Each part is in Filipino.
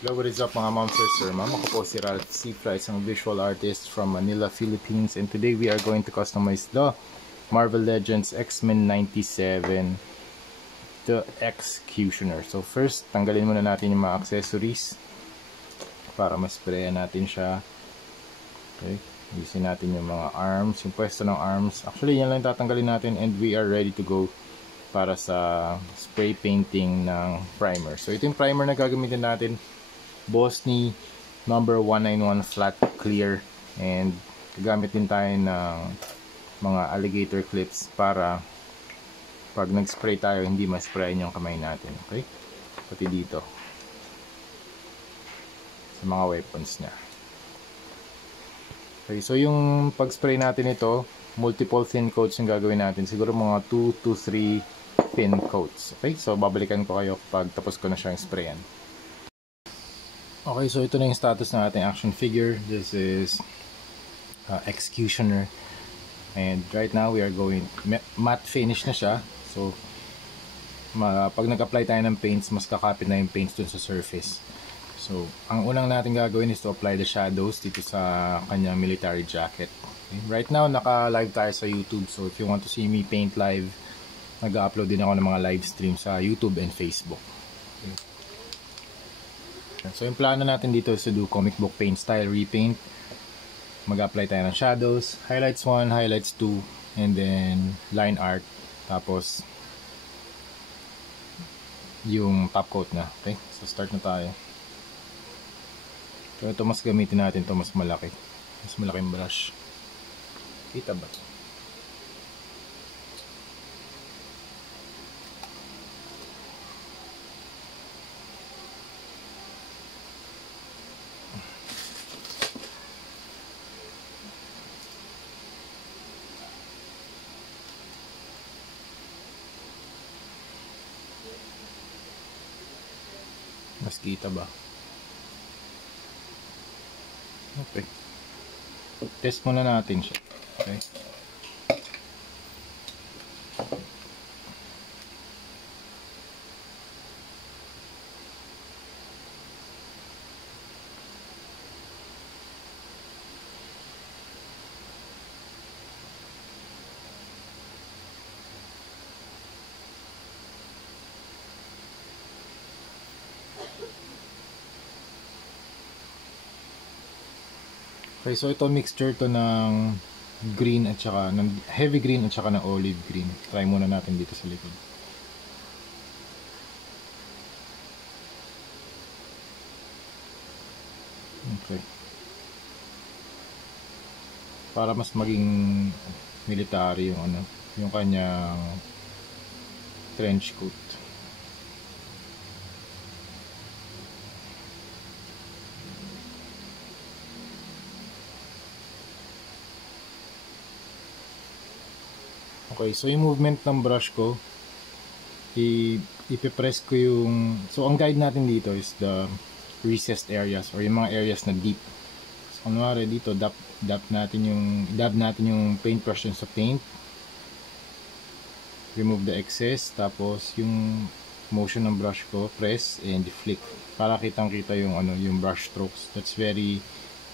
Hello, what is up mga ma'am, sir, ma'am? Ako po si Ralph Cifra, isang visual artist from Manila, Philippines. And today we are going to customize the Marvel Legends X-Men 97, the Executioner. So first, tanggalin muna natin yung mga accessories para ma-sprayan natin siya. Okay, usin natin yung mga arms, yung pwesto ng arms. Actually, yan lang tatanggalin natin and we are ready to go para sa spray painting ng primer. So ito yung primer na gagamitin natin. Bosny number 191 flat clear, and gagamit din tayo ng mga alligator clips para pag nag-spray tayo hindi ma-sprayin yung kamay natin. Okay, pati dito sa mga weapons nya. Okay, so yung pag-spray natin ito, multiple thin coats yung gagawin natin, siguro mga 2 to 3 thin coats. Okay, so babalikan ko kayo pag tapos ko na siyang sprayan. Okay, so ito na yung status ng ating action figure. This is Executioner, and right now we are going matte finish na siya. So pag nag-apply tayo ng paints, mas kakapit na yung paints dun sa surface. So ang unang natin gagawin is to apply the shadows dito sa kanyang military jacket. Okay? Right now naka-live tayo sa YouTube, so if you want to see me paint live, nag-upload din ako ng mga live stream sa YouTube and Facebook. Okay. So yung plano natin dito is to do comic book paint style repaint. Mag-apply tayo ng shadows, highlights 1, highlights 2, and then line art, tapos yung top coat na. Okay, so start na tayo. So ito mas gamitin natin ito, mas malaking brush. Kita ba? Mas kita ba? Okay. Test muna natin siya. Okay. Okay, so ito mixture to ng green at saka ng heavy green at saka ng olive green. Try muna natin dito sa likod. Okay. Para mas maging military yung yung kanyang trench coat. Okay, so yung movement ng brush ko, ipipress ko yung, so ang guide natin dito is the recessed areas or yung mga areas na deep. So kunwari dito, dab natin yung paint brush sa paint, remove the excess, tapos yung motion ng brush ko, press and flick para kitang-kita yung yung brush strokes. That's very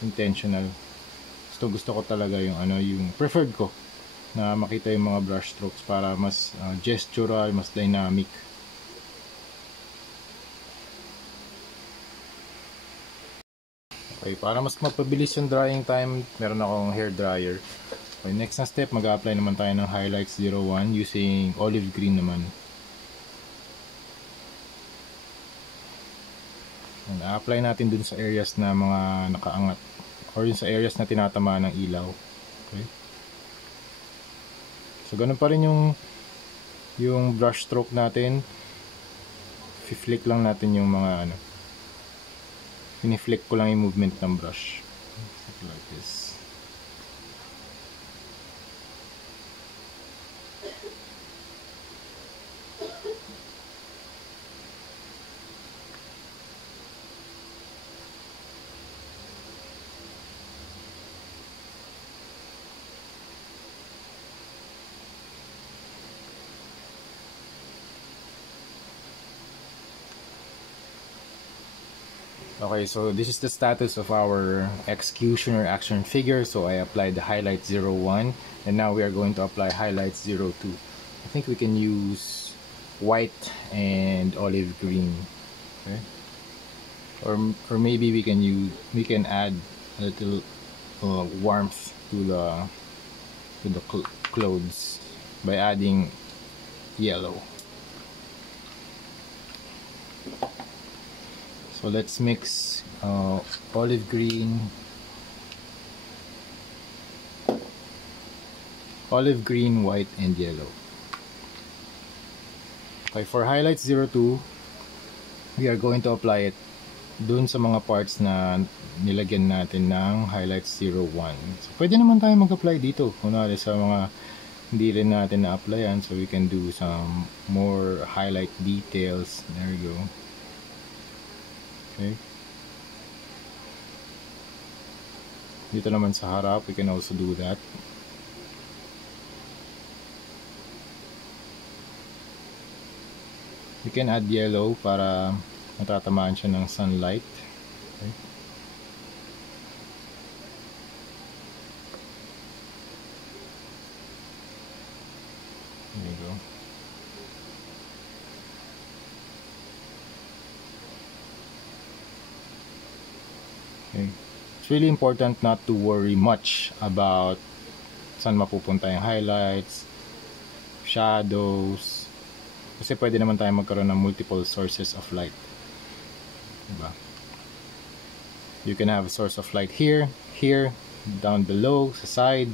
intentional. Gusto ko talaga yung yung preferred ko na makita yung mga brush strokes para mas gestural, mas dynamic. Okay, para mas mapabilis yung drying time, meron akong hair dryer. Okay, next na step, mag-apply naman tayo ng highlights 01 using olive green naman. I-apply natin dun sa areas na mga nakaangat or yung sa areas na tinatamaan ng ilaw. Okay. So ganun pa rin yung brush stroke natin. Fi-flick lang natin yung mga fini-flick ko lang yung movement ng brush. Like this. Okay, so this is the status of our executioner action figure. So I applied the highlight 01 and now we are going to apply highlights 02. I think we can use white and olive green. Okay. Or maybe we can add a little warmth to the clothes by adding yellow. So let's mix olive green, white, and yellow. Okay, for highlights 02, we are going to apply it dun sa mga parts na nilagyan natin ng highlights 01. So pwede naman tayo mag-apply dito. Kunwari sa mga hindi rin natin na-applyan, so we can do some more highlight details. There we go. Okay. Dito naman sa harap, we can also do that. We can add yellow para matatamaan siya ng sunlight. Okay. There you go. Okay. It's really important not to worry much about saan mapupunta yung highlights, shadows, kasi pwede naman tayo magkaroon ng multiple sources of light. Diba? You can have a source of light here, down below, sa side,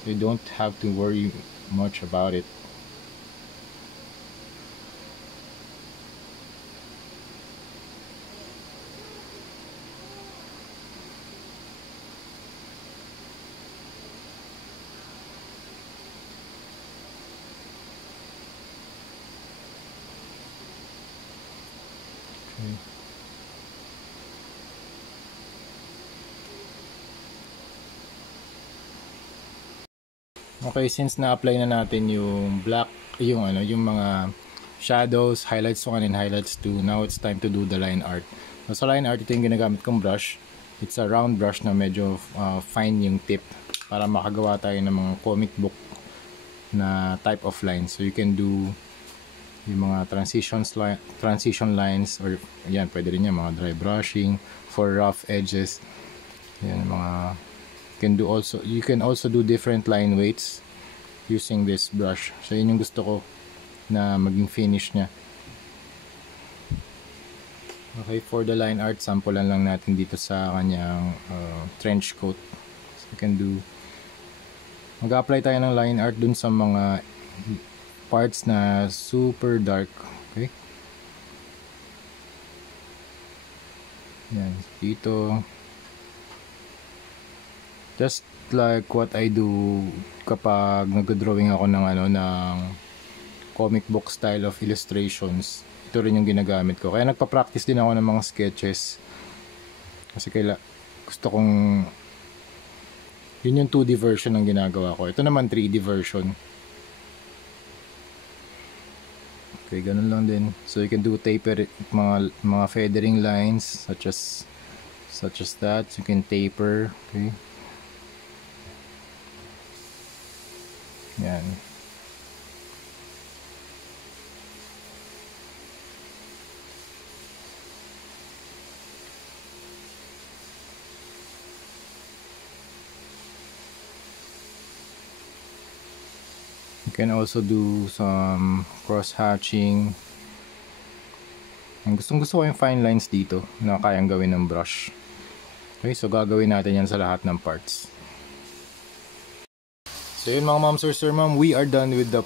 so you don't have to worry much about it. Okay, since na-apply na natin yung black, yung mga shadows, highlights 1 and highlights 2, now it's time to do the line art. So, sa line art, ito yung ginagamit kong brush. It's a round brush na medyo fine yung tip para makagawa tayo ng mga comic book na type of lines. So, you can do yung mga transition lines, or yan, pwede rin yan, mga dry brushing for rough edges. Yan, mga you can also do different line weights using this brush. So yun yung gusto ko na maging finish niya. Okay, for the line art, sampulan lang natin dito sa kanyang trench coat. So you can do, mag-apply tayo ng line art dun sa mga parts na super dark. Okay, yan, dito. Just like what I do kapag nag-drawing ako ng comic book style of illustrations. Ito rin yung ginagamit ko. Kaya nagpa-practice din ako ng mga sketches. Kasi gusto kong yun yung 2D version ng ginagawa ko. Ito naman 3D version. Okay, ganun lang din. So you can do taper, mga feathering lines such as that. So you can taper, okay? Yan. You can also do some cross hatching. Ang gustong-gusto ko yung fine lines dito na kayang gawin ng brush. Okay, so gagawin natin yan sa lahat ng parts. So yun mga ma'am, sir ma'am, we are done with the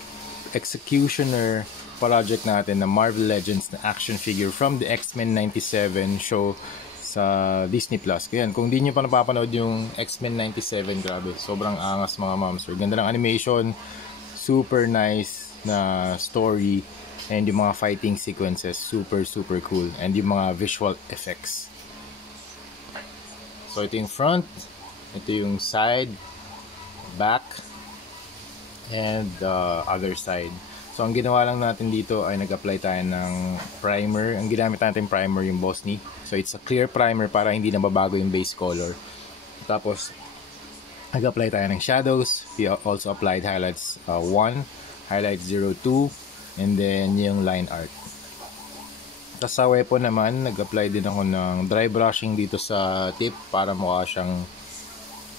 executioner project natin na Marvel Legends na action figure from the X-Men 97 show sa Disney Plus. Kaya kung di nyo pa napapanood yung X-Men 97, grabe, sobrang angas mga ma'am, sir. Ganda ng animation, super nice na story, and yung mga fighting sequences, super cool, and yung mga visual effects. So ito yung front, ito yung side, back, and the other side. So ang ginawa lang natin dito ay nag-apply tayo ng primer. Ang ginamit natin primer yung Bosny. So it's a clear primer para hindi nababago yung base color. Tapos nag-apply tayo ng shadows. We also applied highlights 1, highlights 02, and then yung line art. Tapos sa weapon naman, nag-apply din ako ng dry brushing dito sa tip para mukha siyang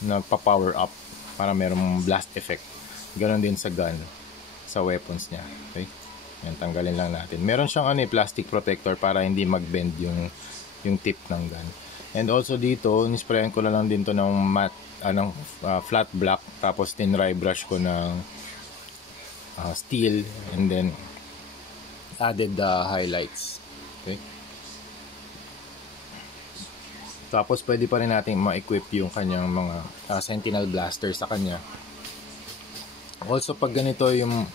nagpa-power up, para merong blast effect. Ganon din sa gun, sa weapons niya. Okay? Yan, tanggalin lang natin. Meron siyang plastic protector para hindi mag-bend yung tip ng gun. And also dito, nisprayan ko lang din to ng matte, flat black, tapos tinry brush ko ng steel, and then added the highlights. Okay. Tapos pwede pa rin natin ma-equip yung kanyang mga Sentinel blaster sa kanya. Also pag ganito yung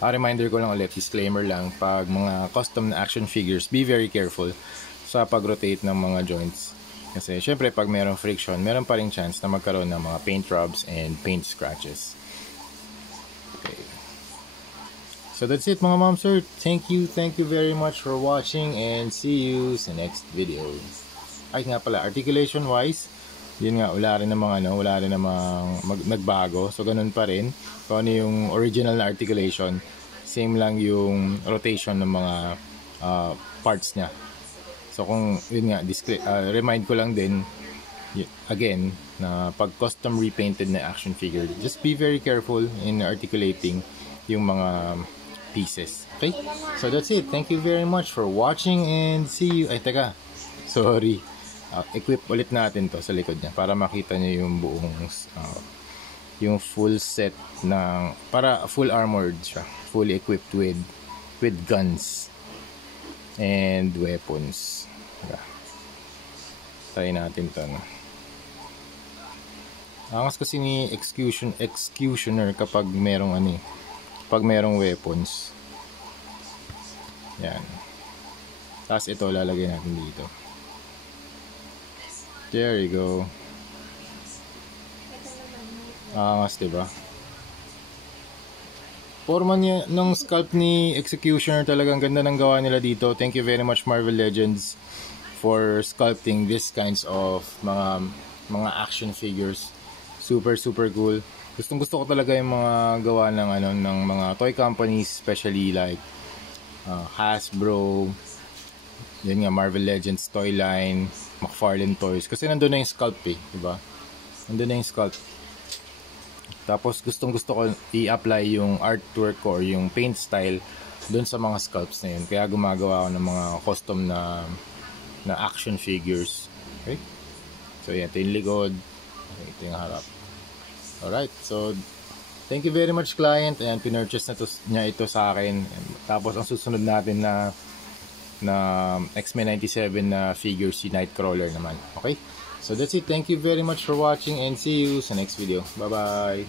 reminder ko lang ulit, disclaimer lang, pag mga custom na action figures, be very careful sa pag-rotate ng mga joints. Kasi syempre pag merong friction, meron pa rin chance na magkaroon ng mga paint rubs and paint scratches. Okay. So that's it mga ma'am sir. Thank you very much for watching, and see you sa next video. Ay nga pala, articulation wise, yun nga, wala rin namang nagbago. So ganun pa rin. Kung ano yung original na articulation, same lang yung rotation ng mga parts niya. So kung yun nga, remind ko lang din again na pag custom repainted na action figure, just be very careful in articulating yung mga pieces. Okay? So that's it. Thank you very much for watching, and see you. Ay teka, sorry. Equip ulit natin to sa likod niya para makita niyo yung buong yung full set ng, para full armored siya, fully equipped with guns and weapons. Try natin to, no? Angas kasi ni Executioner kapag merong pag merong weapons. Yan. Tapos ito lalagay natin dito. There you go. Angas, diba? Forma niya ng sculpt ni Executioner, talagang ganda ng gawa nila dito. Thank you very much Marvel Legends for sculpting this kinds of mga action figures. Super cool. Gustong gusto ko talaga yung mga gawa ng ng mga toy companies, especially like Hasbro, yun nga, Marvel Legends toy line, McFarlane Toys, kasi nandun na yung sculpt diba? Nandun na yung sculpt. Tapos gustong gusto ko i-apply yung artwork ko or yung paint style dun sa mga sculpts na yun, kaya gumagawa ako ng mga custom na action figures. Okay? So yan, ito yung likod, ito yung harap. Alright, so thank you very much client, and pinurchase niya ito sa akin. Tapos ang susunod natin na X-Men 97 na figure, si Nightcrawler naman. Okay, so that's it. Thank you very much for watching, and see you sa next video. Bye bye.